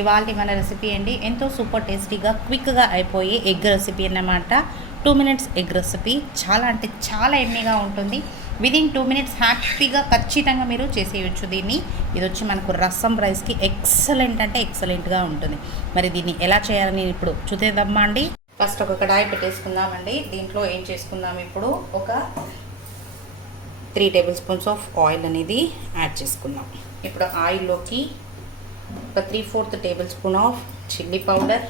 ఇవాళ మన రెసిపీ అండి ఎంతో సూపర్ టేస్టీగా క్విక్గా అయిపోయే ఎగ్ రెసిపీ అన్నమాట. 2 మినిట్స్ ఎగ్ రెసిపీ చాలా అంటే చాలా ఎమ్మీగా ఉంటుంది. విదిన్ 2 మినిట్స్ హ్యాపీగా ఖచ్చితంగా మీరు చేసేయచ్చు దీన్ని. ఇది వచ్చి మనకు రసం రైస్కి ఎక్సలెంట్ అంటే ఎక్సలెంట్గా ఉంటుంది. మరి దీన్ని ఎలా చేయాలని ఇప్పుడు చూసేద్దామా అండి. ఫస్ట్ ఒక కడాయి పెట్టేసుకుందామండి. దీంట్లో ఏం చేసుకుందాం, ఇప్పుడు ఒక 3 టేబుల్ స్పూన్స్ ఆఫ్ ఆయిల్ అనేది యాడ్ చేసుకుందాం. ఇప్పుడు ఆయిల్లోకి ఒక 3/4 table spoon of chilli powder,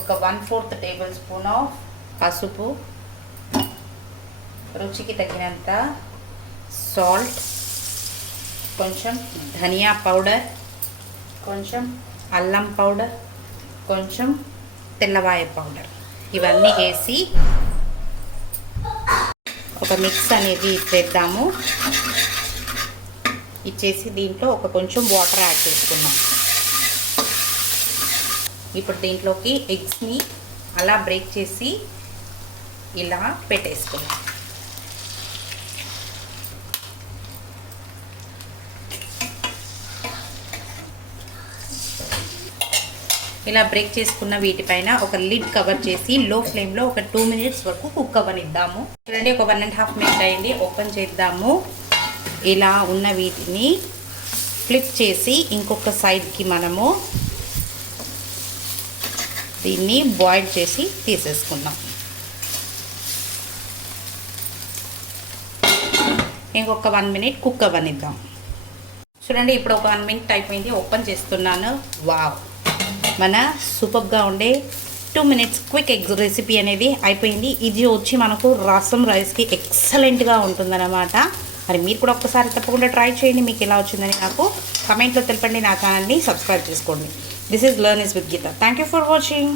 ఒక 1/4 టేబుల్ స్పూన్ ఆఫ్ పసుపు, రుచికి తగినంత సాల్ట్, కొంచెం ధనియా పౌడర్, కొంచెం అల్లం పౌడర్, కొంచెం తెల్లవాయ పౌడర్, ఇవన్నీ వేసి ఒక మిక్స్ అనేది చేద్దాము. ఇచ్చేసి దీంట్లో ఒక కొంచెం వాటర్ యాడ్ చేసుకున్నాం. ఇప్పుడు దీంట్లోకి ఎగ్స్ని అలా బ్రేక్ చేసి ఇలా పెట్టేసుకున్నాం. ఇలా బ్రేక్ చేసుకున్న వీటిపైన ఒక లిడ్ కవర్ చేసి లో ఫ్లేమ్లో ఒక 2 మినిట్స్ వరకు కుక్ అవ్వనిద్దాము. చూడండి, ఒక 1.5 మినిట్ అయింది. ఓపెన్ చేద్దాము. ఇలా ఉన్న వీటిని ఫ్లిప్ చేసి ఇంకొక సైడ్కి మనము దీన్ని బాయిల్ చేసి తీసేసుకుందాం. ఇంకొక 1 మినిట్ కుక్ అవ్వనిద్దాం. చూడండి, ఇప్పుడు ఒక 1 మినిట్ అయిపోయింది. ఓపెన్ చేస్తున్నాను. వావ్, మన సూపర్గా ఉండే 2 మినిట్స్ క్విక్ ఎగ్ రెసిపీ అనేది అయిపోయింది. ఇది వచ్చి మనకు రసం రైస్కి ఎక్సలెంట్గా ఉంటుందన్నమాట. మరి మీరు కూడా ఒక్కసారి తప్పకుండా ట్రై చేయండి. మీకు ఎలా వచ్చిందని నాకు కమెంట్లో తెలపండి. నా ఛానల్ని సబ్స్క్రైబ్ చేసుకోండి. This is learn is with Geetha. Thank you for watching.